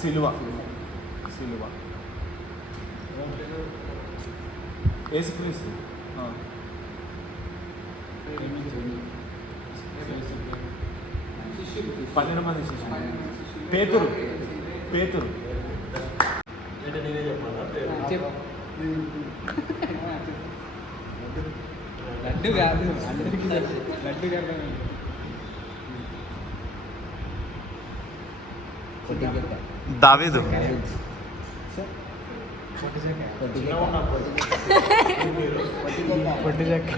సిలువ యేసుక్రీస్తు. 12 మంది శిష్యులు. పేతురు లడ్డు కాదు, అందరికీ లడ్డు కాదు. దావీదు. పొట్టి చెక్క.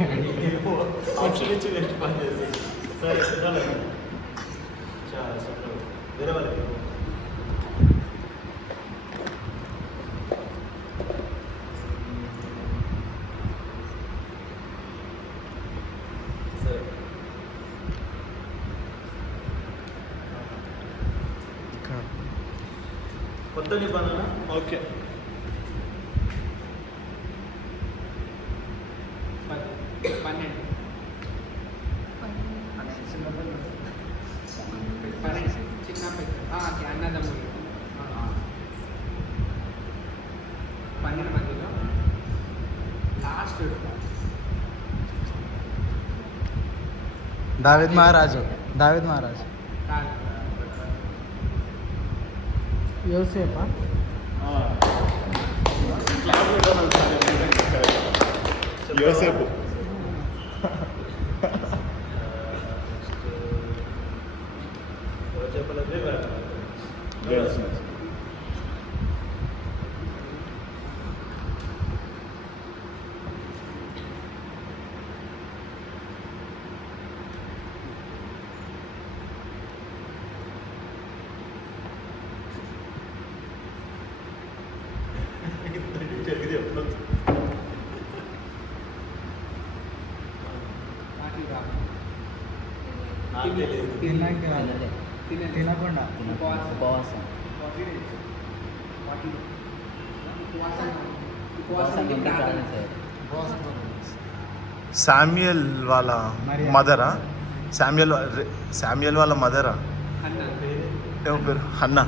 కొత్త నిబంధన. ఓకే. 12 చిన్న అన్నదమ్ములు 12 మందిలో లాస్ట్ దావీద్ మహారాజు. యోసేపా? యోసేపు. తినకుండా ఉపవాసం శామ్యుయల్ వాళ్ళ మదరా? శామ్యుయల్ వాళ్ళ మదరా? ఏమో పేరు? హన్నా.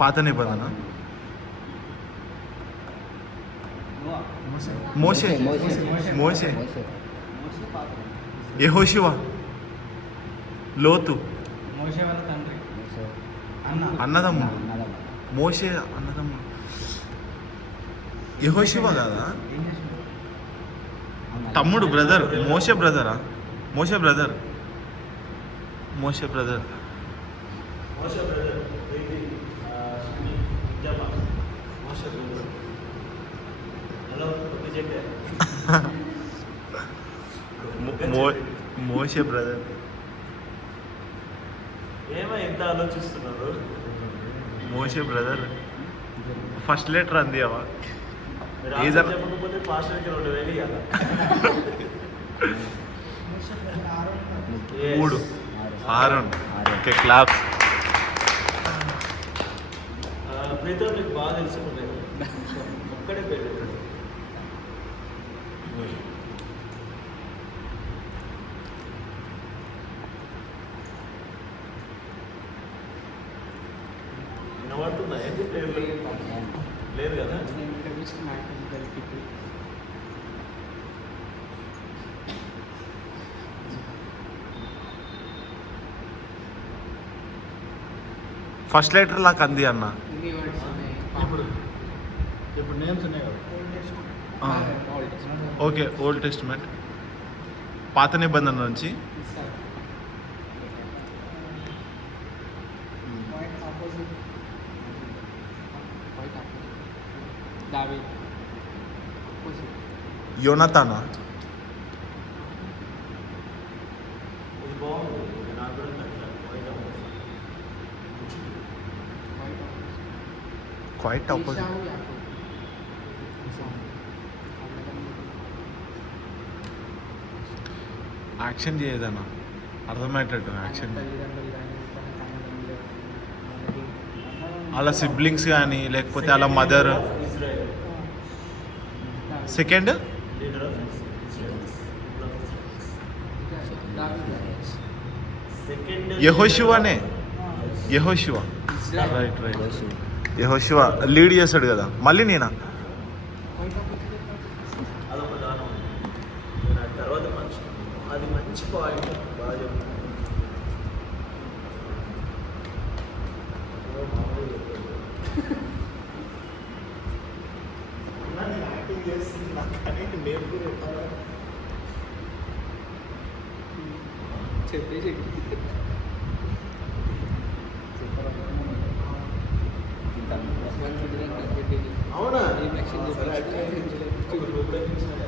పాత నిబంధన. మోషే. యెహోషువ. లోతు. మోషే వాళ్ళ తండ్రి అన్నదమ్ముడు. మోషే అన్నదమ్ముడు. యెహోషువ కాదా? తమ్ముడు, బ్రదర్. మోషే బ్రదరా? మోషే బ్రదర్. మోషే బ్రదర్. ఎంత ఆలోచిస్తున్నారు? మోషే బ్రదర్. ఫస్ట్ లెటర్ అంది అవా? చెప్పకపోతే పాస్టర్కి 2,000 ఇవ్వాలి. 3 ఆరోన్. Okay, claps. ప్రీతం నీకు బాగా తెలుసుకున్నాయి. ఒక్కడే పేరు వినబడుతుందా? ఏంటి పేరు లేదు కదా? ఫస్ట్ లెటర్ నాకు అంది అన్న. ఇప్పుడు నేమ్స్ ఉన్నాయి కదా. Okay, old testament. పాత నిబంధన నుంచి యోనతానా? ఇది బాగుంది. నాకు కూడా క్వైట్ ఆపోజిట్. యాక్షన్ చేయదన్నా, అర్థమయ్యేటట్టు యాక్షన్. వాళ్ళ సిబ్లింగ్స్ కానీ లేకపోతే వాళ్ళ mother. Israel. Second leader of Israel. Second యెహోషువనే. యెహోషువ. Right right. యెహోషువ లీడ్ చేస్తాడు కదా. మళ్ళీ నేనా? అదొక దానం. నేను ఆ తర్వాత మంచి అది మంచి పాయింట్ బాగా చెప్తాను. చెప్పి అవునా? ఈ లక్ష్యం సరే, అయితే ఒక రూపాయి తీసుకోండి.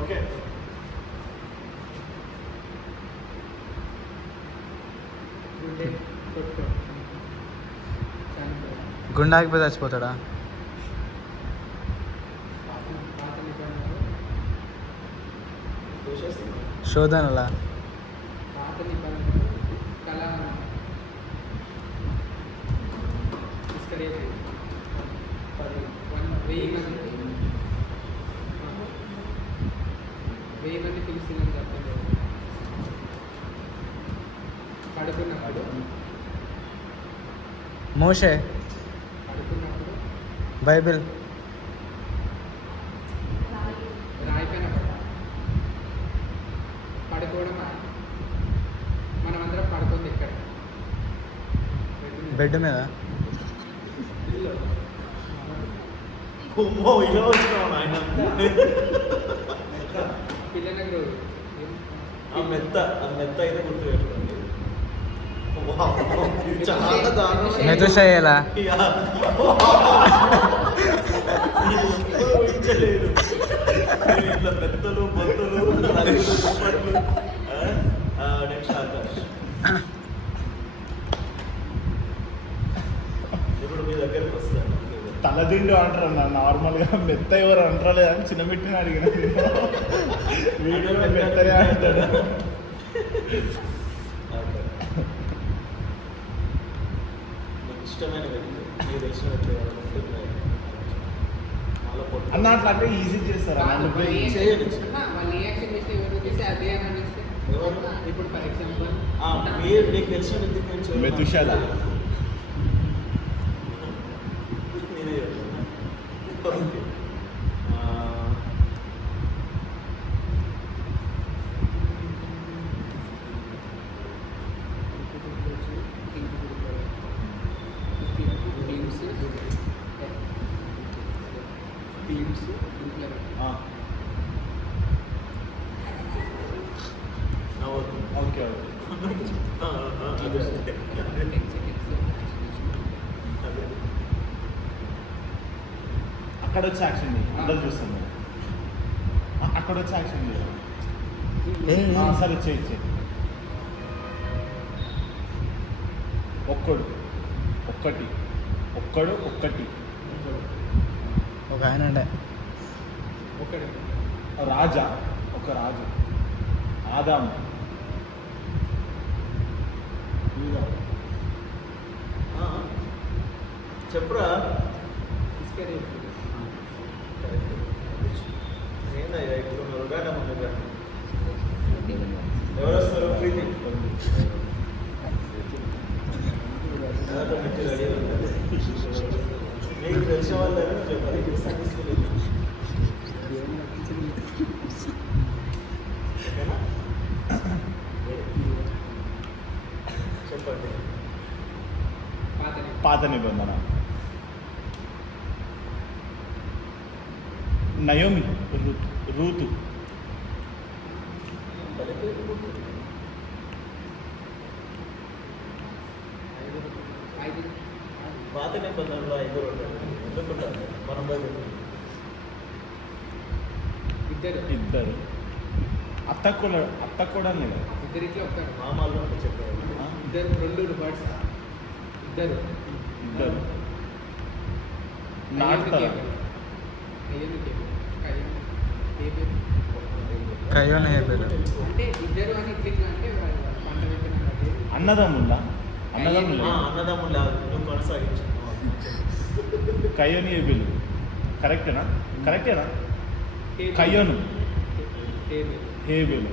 ఓకే. గుండె ఆగిపోయి చచ్చిపోతాడా? చూసేస్తున్నా. శోధనలా? పాత నిబంధనలు కళా ఇస్కరేట్ 1000 మంది పిలిచిందని చెప్పండి. పడుకున్నప్పుడు మోషే. పడుకున్నప్పుడు బైబిల్. రాయిపోయిన పడుకోవడం మనమందరం పడుకుంది ఇక్కడ బెడ్ మీద. అమ్మో, ఇలా వచ్చినావు నాయన. పిల్లలకు ఆ మెత్త అయితే గుర్తు పెట్టుకోండి. చాలా దారుణం. మెతుషయ్యేలా? యా. ఇది ఎప్పుడూ ఊహించలేదు. ఇట్లా పెద్దలు బొత్తులు నలుగురు దుప్పట్లు. నెక్స్ట్ ఆకాష్. ఇప్పుడు మీ దగ్గరికి వస్తాను. తలదిండు అంటారు అన్న. నార్మల్గా మెత్త ఎవరు అంటారా లేదని చిన్న పెట్టిన అడిగిన. వీడియోలో మెత్తగా అంటాడు. మీకు ఇష్టమైన వ్యక్తి మీకు తెలిసిన వ్యక్తి ఎవరైనా ఉంటే అన్న అట్లా అంటే ఈజీ చేస్తారు అన్న. నువ్వే చేయండి. వాళ్ళు రియాక్షన్ చేస్తే ఎవరు చేస్తే అదే అని అనిపిస్తే ఇప్పుడు ఫర్ ఎగ్జాంపుల్ మీరు నీకు తెలిసిన వ్యక్తి పేరు చెప్పండి. మెతుషాల. మీరే చెప్పండి. ఓకే. నవ్వద్దు. Okay okay. అదే అక్కడ వచ్చి యాక్షన్ చేయి. అందరు చూస్తాం మేము. అక్కడ వచ్చి యాక్షన్ చేయాలి. సరే చేయి చేయి. ఒక్కడు ఒక్కటి ఒక్కడు ఒక్కటి. ఒక ఆయన ఉండే. ఒకటి రాజా ఒక రాజు. ఆదాము. చెప్పురా. ఇస్కరేట్ ఏందయ్యా ఇప్పుడు నువ్వు ముందుగా ఎవరు వస్తారు? ప్రీతి. నీకు తెలిసిన వాళ్ళు చెప్పాలి. ఓకేనా? చెప్పండి. పాత నిబంధన. నయోమి. రూతు. పాత నిబంధనలో 5 ఉంటారు. ఎందుకుంటారు? మనం ఇద్దరు అత్త కూడా లేదు. ఇద్దరిట్లో ఒకరు మామాలు అంటే చెప్పారు. ఇద్దరు 2 బర్డ్స్ ఇద్దరు నాటుతారు. కయ్యోన్ హేబెల్. అంటే ఇద్దరు అని ఇట్లా అంటే పంట పెట్టిన అన్నదమ్ముల్లా అన్నదమ్ములు అన్నదమ్ములు నువ్వు కొనసాగించు. కయ్యోని ఏబిల్ కరెక్టేనా? కయ్యోను హేబిల్.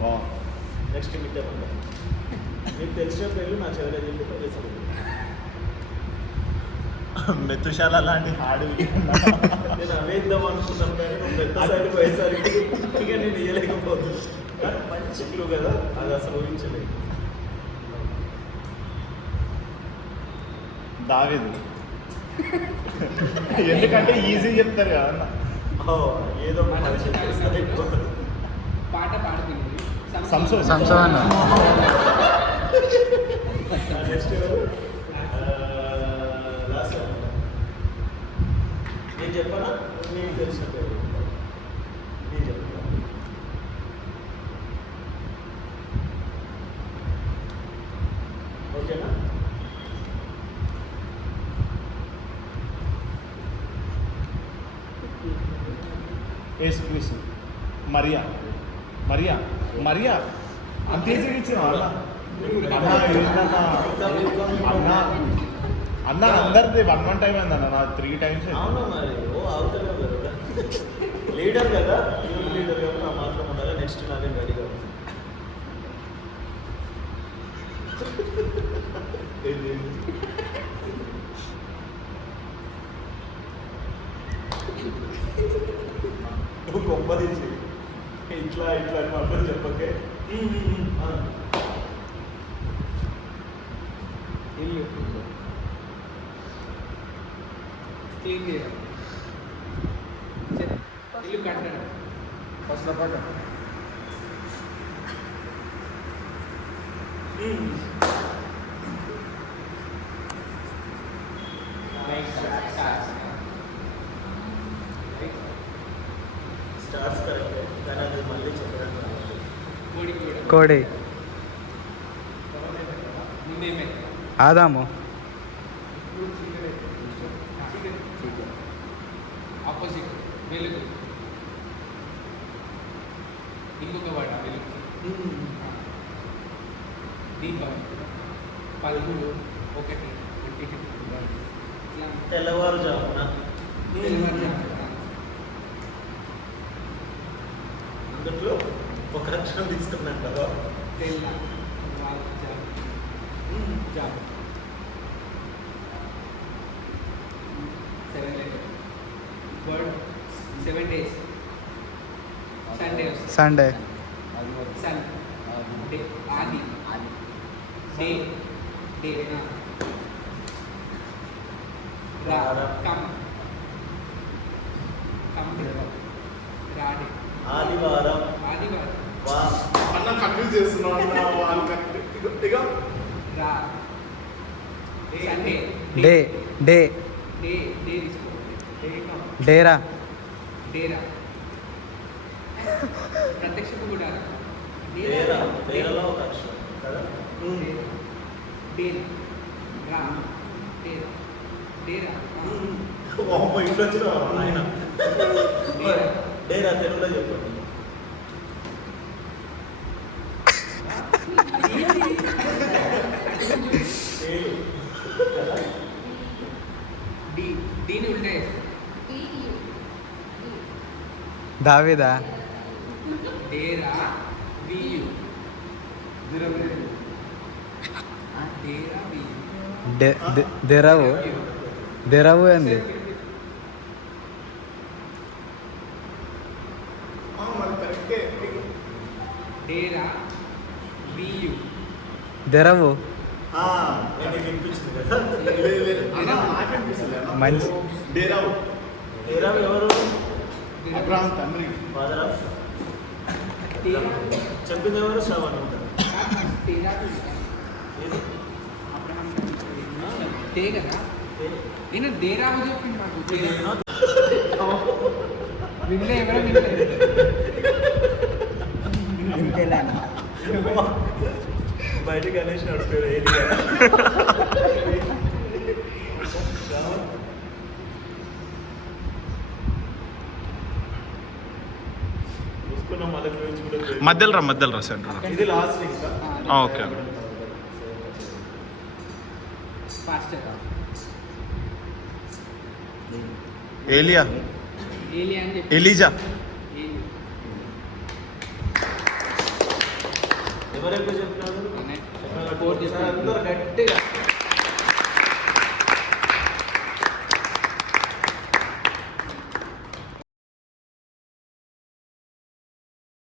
వా నెక్స్ట్ మీకు చెప్పండి. మీకు తెలిసిన పేర్లు నా చెవిలో చెప్పి చేస్తాను. మెతుశాల లాంటి హాడు నేను అవే ఇద్దాం అనుకున్నాను కానీ నువ్వు పెద్ద సైడ్ పోయేసరికి ఇక నేను ఇయ్యలేకపోతుంది. కానీ మంచి క్లూ కదా, అది అసలు ఊహించలేదు. దావీదు. ఎందుకంటే ఈజీ చెప్తారు కదా అన్న. ఏదో ఒక మనిషి చేస్తే అయిపోతుంది. పాట పాడుతుంది సంసోన్. సంసోన్. నెక్స్ట్ ఎవరు? లాస్ట్ నేను చెప్పనా? నీకు తెలిసిన పేరు నేను చెప్పనా? ఓకేనా? యేసుక్రీస్తు. మరియా. అంత ఈజీగా ఇచ్చిన అన్న అందరిది 1 టైం అయిందన్న, నా 3 times. అవును మరి. అవుతానే కదా లీడర్ కదా, యూత్ లీడర్ కదా, నా మాత్రం ఉండాలి. నెక్స్ట్ నాదే రెడీగా ఉంది. నువ్వు గొప్ప తీసి ఇట్లా అని మాత్రం చెప్పకే. ఇల్లు క్లీన్ చేయడం, ఇల్లు కట్టడం, స్టార్స్ కరెక్ట్ కానీ అది మళ్ళీ చెప్పడానికి రావాలి. కోడి. ముందేమే ఆదాము. ఆపోజిట్ వెలుగు, ఇంకొక వాట వెలుగు, దీపం, పలుగులు, ఒకటి ఇట్లా తెల్లవారుజామున అందులో ఒక అక్షరం తీసుకున్నాను కదా. తెల్ల job 7 letters. Word 7 days. Sunday. Sunday. Sun. Day. Adi. Day. Day. Ra. Come. Rade. ఆదివారం. Adivaram. వా అన్న కన్ఫ్యూజ్ చేస్తున్నాను వాళ్ళు. Ra. Sunday. Day. Day. Day. Day తీసుకో. Day come. డేరా. డేరా. ప్రత్యక్షపు కూడా డేరా. డేరాలో ఒక అక్షరం కదా. డేరా. రా. డేరా. డేరా. ఇంట్లో వచ్చిన ఆయన డేరా. డేరా తెలుగులో చెప్పండి. దీని ఉంటాయి. దావీదా. డేరా. వియు. డేరా వియు. దెరవు. దెరవు ఏంది? డేరా వియు. దెరవు. నేను వినిపించింది కదా. మంచి. డేరావు. డేరా ఎవరు? అబ్రహాం తండ్రి. ఫాదర్ ఆఫ్ డేరా. చెప్పింది ఎవరు? శ్రవణ్ ఉంటారు. డేరా ఏది? అబ్రహాం డే కదా. నేను డేరా అని చెప్పింది నాకు. వినలే, ఎవరో వినలేదు. బయటకు అనేసి నడిపారు. ఏది కదా. చూసుకున్న మొదటి నుంచి కూడా మధ్యలో రా సెంటర్. ఇది లాస్ట్ ఇంకా. ఓకే. ఫాస్టర్ ఏలియా ఏలియా అని చెప్పి ఎలీజా ఏలి. ఎవరెప్పుడు చెప్తున్నారు నేనే. చెప్పాలి. ఫోర్త్ ఒకసారి అందరూ గట్టిగా